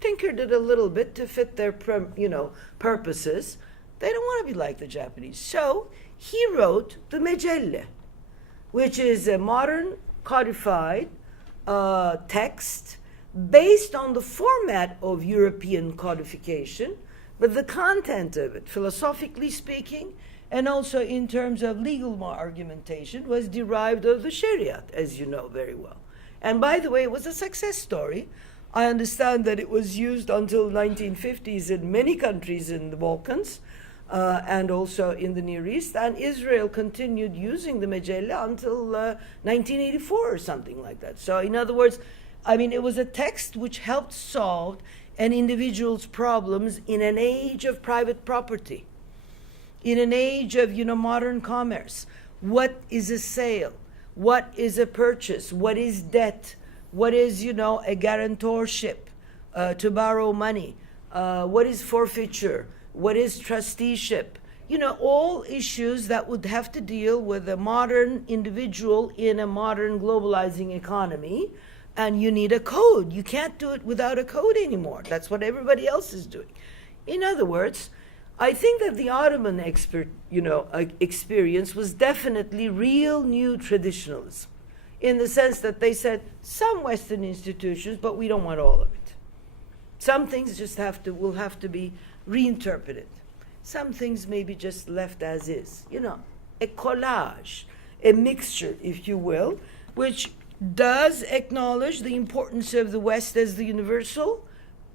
tinkered it a little bit to fit their, purposes. They don't want to be like the Japanese. So he wrote the Mecelle, which is a modern codified text based on the format of European codification, but the content of it, philosophically speaking, and also in terms of legal argumentation, was derived of the Shariat, as you know very well. And by the way, it was a success story. I understand that it was used until the 1950s in many countries in the Balkans, and also in the Near East, and Israel continued using the Mecelle until 1984 or something like that. So in other words, it was a text which helped solve an individual's problems in an age of private property, in an age of, modern commerce. What is a sale? What is a purchase? What is debt? What is, a guarantorship to borrow money? What is forfeiture? What is trusteeship? all issues that would have to deal with a modern individual in a modern globalizing economy. And you need a code. You can't do it without a code anymore. That's what everybody else is doing. In other words, I think that the Ottoman experience was definitely real new traditionalism, in the sense that they said some Western institutions, but we don't want all of it. Some things just will have to be reinterpreted. Some things may be just left as is. A collage, a mixture, if you will, which does acknowledge the importance of the West as the universal,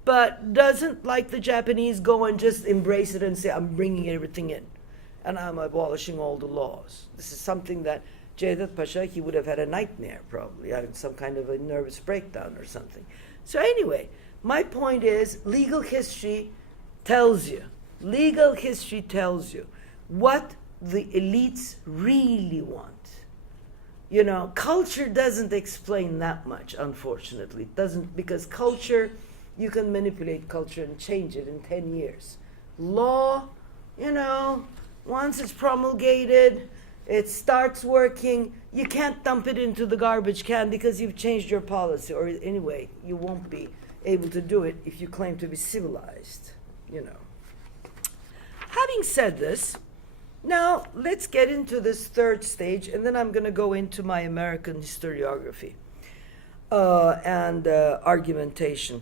but doesn't, like the Japanese, go and just embrace it and say, I'm bringing everything in, and I'm abolishing all the laws. This is something that Cevdet Pasha, he would have had a nightmare, probably, some kind of a nervous breakdown or something. So anyway, my point is, legal history tells you what the elites really want. Culture doesn't explain that much, unfortunately. It doesn't, because culture, you can manipulate culture and change it in 10 years. Law, once it's promulgated, it starts working, you can't dump it into the garbage can because you've changed your policy. Or anyway, you won't be able to do it if you claim to be civilized, Having said this, now let's get into this third stage, and then I'm going to go into my American historiography and argumentation.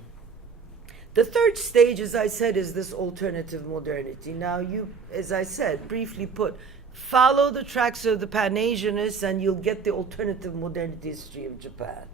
The third stage, as I said, is this alternative modernity. Now, you, as I said, briefly put, follow the tracks of the Pan-Asianists and you'll get the alternative modernity history of Japan.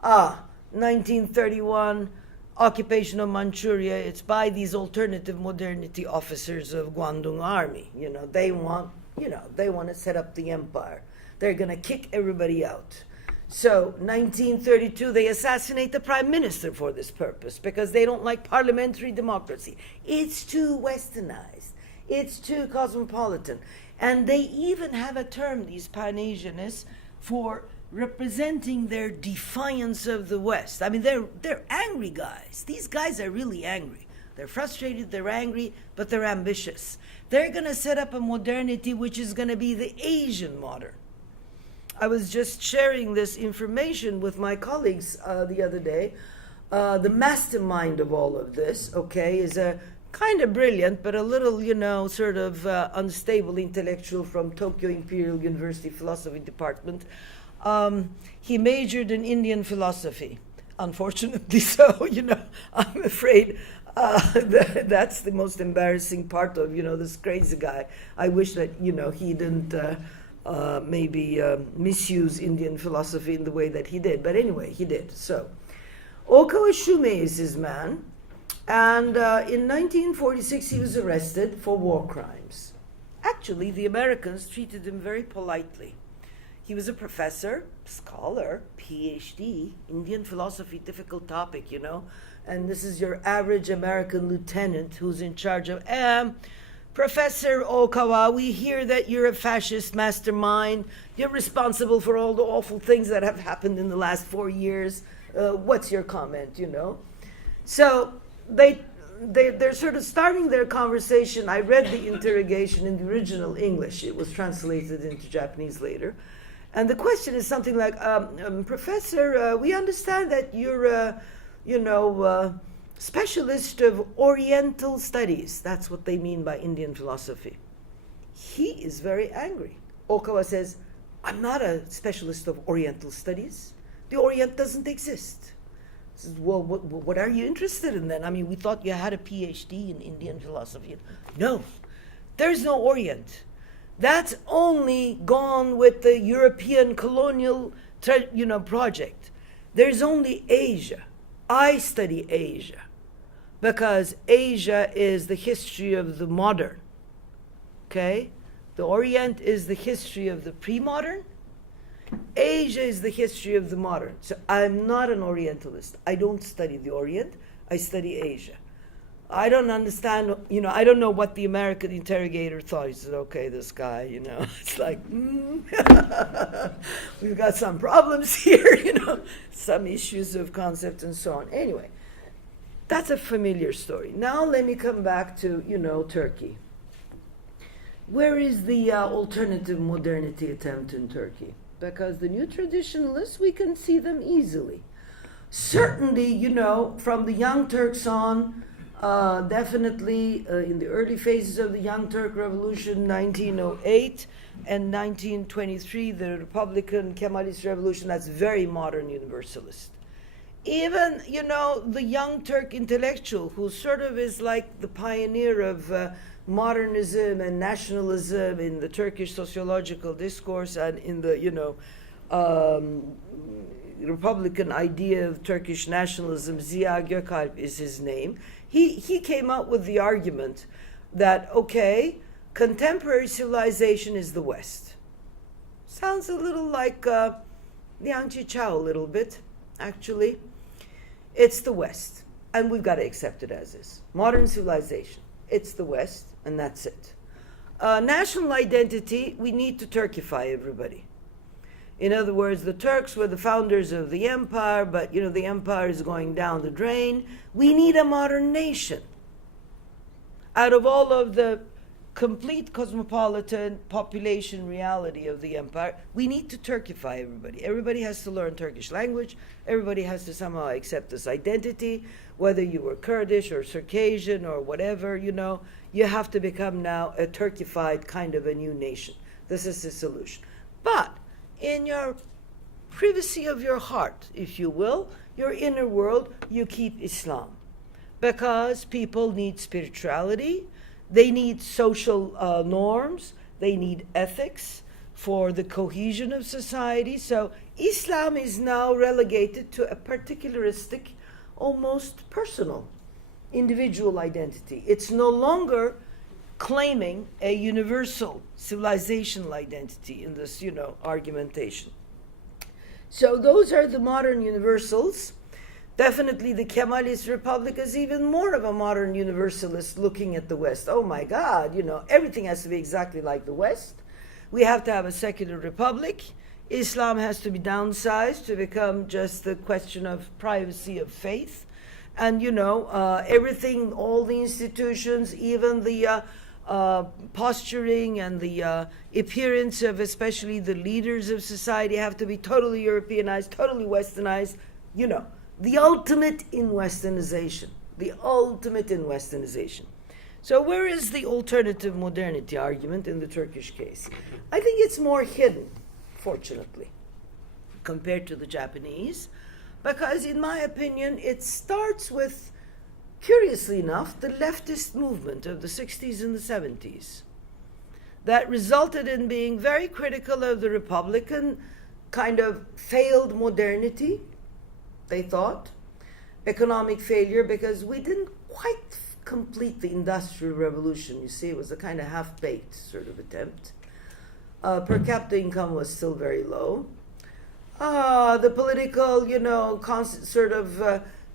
1931, occupation of Manchuria, it's by these alternative modernity officers of Guangdong Army. They want to set up the empire. They're going to kick everybody out. So 1932, they assassinate the prime minister for this purpose because they don't like parliamentary democracy. It's too westernized. It's too cosmopolitan. And they even have a term, these Pan-Asianists, for representing their defiance of the West. I mean, they're angry guys. These guys are really angry. They're frustrated, they're angry, but they're ambitious. They're going to set up a modernity which is going to be the Asian modern. I was just sharing this information with my colleagues the other day. The mastermind of all of this, is a kind of brilliant, but a little, sort of unstable intellectual from Tokyo Imperial University Philosophy Department. He majored in Indian philosophy, unfortunately. So, I'm afraid that's the most embarrassing part of, this crazy guy. I wish that, he didn't misuse Indian philosophy in the way that he did. But anyway, he did. So, Okawa Shume is his man. And in 1946, he was arrested for war crimes. Actually, the Americans treated him very politely. He was a professor, scholar, PhD, Indian philosophy, difficult topic, And this is your average American lieutenant who's in charge of, Professor Okawa, we hear that you're a fascist mastermind. You're responsible for all the awful things that have happened in the last 4 years. What's your comment, So they're sort of starting their conversation. I read the interrogation in the original English. It was translated into Japanese later. And the question is something like, Professor, we understand that you're a, specialist of Oriental studies. That's what they mean by Indian philosophy. He is very angry. Okawa says, I'm not a specialist of Oriental studies. The Orient doesn't exist. He says, well, what are you interested in then? I mean, we thought you had a PhD in Indian philosophy. No, there's no Orient. That's only gone with the European colonial, project. There's only Asia. I study Asia because Asia is the history of the modern. The Orient is the history of the pre-modern. Asia is the history of the modern. So I'm not an Orientalist. I don't study the Orient. I study Asia. I don't understand, I don't know what the American interrogator thought. He said, okay, this guy, it's like, we've got some problems here, some issues of concept and so on. Anyway, that's a familiar story. Now let me come back to, Turkey. where is the alternative modernity attempt in Turkey? Because the new traditionalists, we can see them easily. Certainly, you know, from the Young Turks on, definitely in the early phases of the Young Turk Revolution, 1908 and 1923, the Republican Kemalist Revolution, that's very modern universalist. Even, you know, the Young Turk intellectual, who sort of is like the pioneer of modernism and nationalism in the Turkish sociological discourse and in the, you know, Republican idea of Turkish nationalism, Ziya Gökalp is his name. He came up with the argument that, okay, contemporary civilization is the West. Sounds a little like Liang Qichao a little bit, actually. It's the West, and we've got to accept it as is. Modern civilization, it's the West, and that's it. National identity, we need to Turkify everybody. In other words, the Turks were the founders of the empire, but you know the empire is going down the drain. We need a modern nation. Out of all of the complete cosmopolitan population reality of the empire, we need to Turkify everybody. Everybody has to learn Turkish language. Everybody has to somehow accept this identity. Whether you were Kurdish or Circassian or whatever, you know, you have to become now a Turkified kind of a new nation. This is the solution. But in your privacy of your heart, if you will, your inner world, you keep Islam. Because people need spirituality, they need social norms, they need ethics for the cohesion of society. So Islam is now relegated to a particularistic, almost personal, individual identity. It's no longer claiming a universal civilizational identity in this, you know, argumentation. So those are the modern universals. Definitely the Kemalist Republic is even more of a modern universalist looking at the West. Oh my God, you know, everything has to be exactly like the West. We have to have a secular republic. Islam has to be downsized to become just the question of privacy of faith. And, you know, everything, all the institutions, even the posturing and the appearance of especially the leaders of society have to be totally Europeanized, totally Westernized, you know. The ultimate in Westernization. The ultimate in Westernization. So where is the alternative modernity argument in the Turkish case? I think it's more hidden, fortunately, compared to the Japanese, because in my opinion, it starts with, curiously enough, the leftist movement of the 60s and the 70s that resulted in being very critical of the Republican kind of failed modernity, they thought, economic failure, because we didn't quite complete the Industrial Revolution. You see, it was a kind of half-baked sort of attempt. Per capita income was still very low. The political, you know,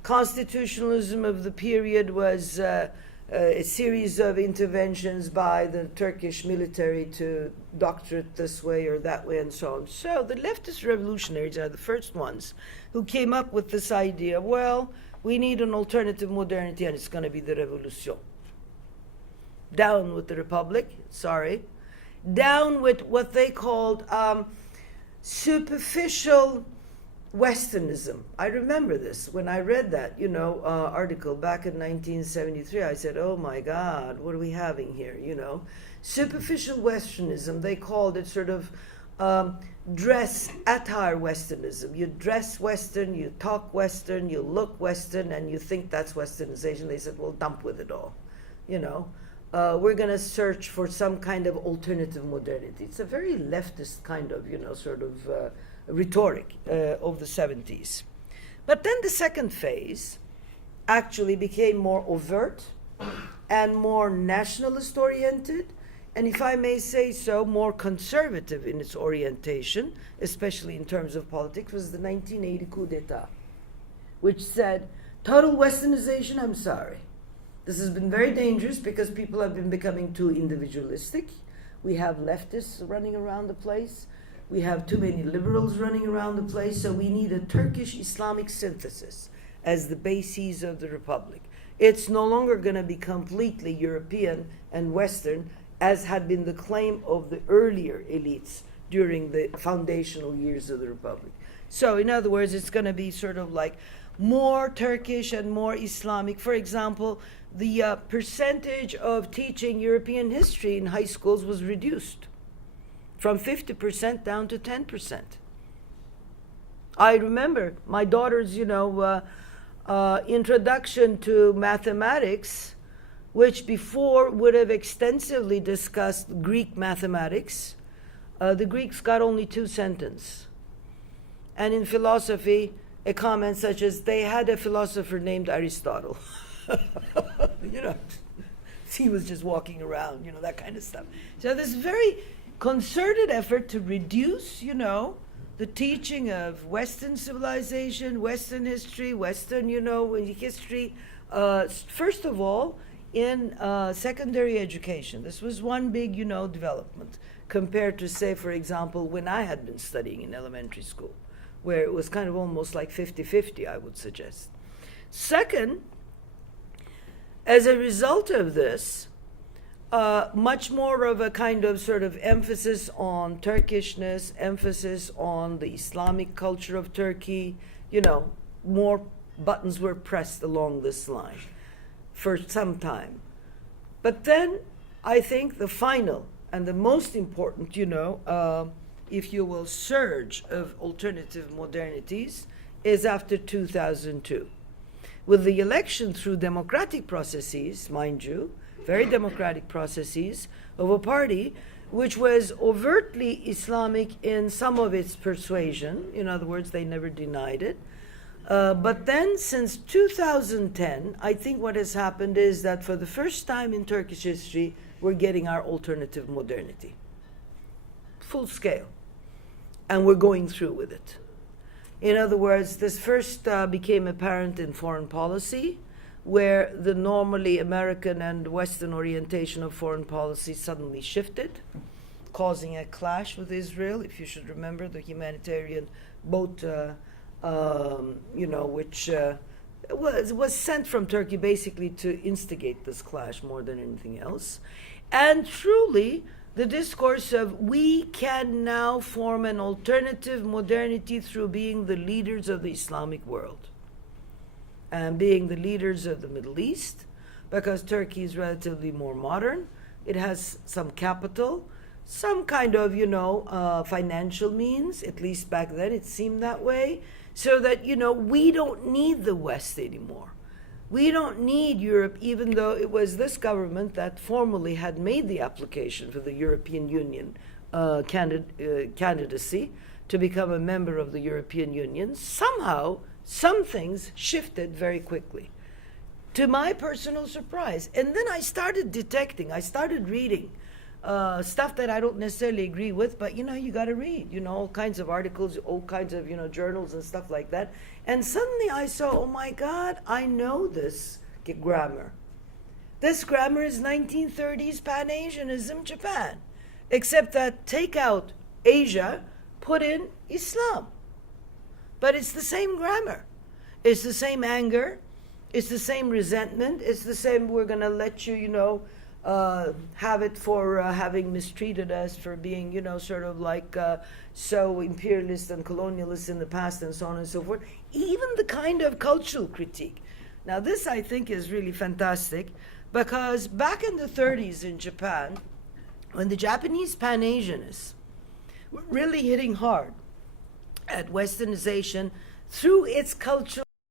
constitutionalism of the period was a series of interventions by the Turkish military to doctor it this way or that way and so on. So the leftist revolutionaries are the first ones who came up with this idea, well, we need an alternative modernity and it's going to be the revolution. Down with the republic, sorry. Down with what they called superficial Westernism. I remember this. When I read that, you know, article back in 1973, I said, oh my God, what are we having here, you know? Superficial Westernism, they called it sort of dress attire Westernism. You dress Western, you talk Western, you look Western, and you think that's Westernization. They said, well, dump with it all, you know? We're going to search for some kind of alternative modernity. It's a very leftist kind of, you know, sort of rhetoric of the 70s. But then the second phase actually became more overt and more nationalist oriented, and if I may say so, more conservative in its orientation, especially in terms of politics, was the 1980 coup d'etat, which said, total Westernization, I'm sorry. This has been very dangerous because people have been becoming too individualistic. We have leftists running around the place. We have too many liberals running around the place. So we need a Turkish Islamic synthesis as the bases of the republic. It's no longer going to be completely European and Western. as had been the claim of the earlier elites during the foundational years of the Republic. So, in other words, it's going to be sort of like more Turkish and more Islamic. For example, the percentage of teaching European history in high schools was reduced from 50% down to 10%. I remember my daughter's, introduction to mathematics, which before would have extensively discussed Greek mathematics. The Greeks got only 2 sentences. And in philosophy, a comment such as, they had a philosopher named Aristotle. He was just walking around, that kind of stuff. So this very concerted effort to reduce, the teaching of Western civilization, Western history, Western, history, first of all, in secondary education. This was one big, development compared to, say, for example, when I had been studying in elementary school, where it was kind of almost like 50-50, I would suggest. Second, as a result of this, much more of a kind of sort of emphasis on Turkishness, emphasis on the Islamic culture of Turkey, more buttons were pressed along this line for some time. But then I think the final and the most important, if you will, surge of alternative modernities is after 2002. With the election through democratic processes, mind you, very democratic processes, of a party which was overtly Islamic in some of its persuasion. In other words, they never denied it. But then since 2010, I think what has happened is that for the first time in Turkish history, we're getting our alternative modernity. Full scale. And we're going through with it. In other words, this first became apparent in foreign policy, where the normally American and Western orientation of foreign policy suddenly shifted, causing a clash with Israel. If you should remember the humanitarian boat, which was sent from Turkey basically to instigate this clash more than anything else. And truly, the discourse of we can now form an alternative modernity through being the leaders of the Islamic world and being the leaders of the Middle East, because Turkey is relatively more modern. It has some capital, some kind of, financial means, at least back then it seemed that way, so that, we don't need the West anymore. We don't need Europe, even though it was this government that formally had made the application for the European Union candidacy to become a member of the European Union. Somehow, some things shifted very quickly, to my personal surprise. And then I started reading stuff that I don't necessarily agree with, but you got to read, all kinds of articles, all kinds of, journals and stuff like that. And suddenly I saw, oh my God, I know this grammar. This grammar is 1930s Pan-Asianism Japan, except that take out Asia, put in Islam. But it's the same grammar. It's the same anger. It's the same resentment. It's the same, we're going to let you, have it for having mistreated us, for being, sort of like so imperialist and colonialist in the past and so on and so forth. Even the kind of cultural critique. Now this, I think, is really fantastic, because back in the 30s in Japan, when the Japanese Pan-Asianists were really hitting hard at Westernization through its cultural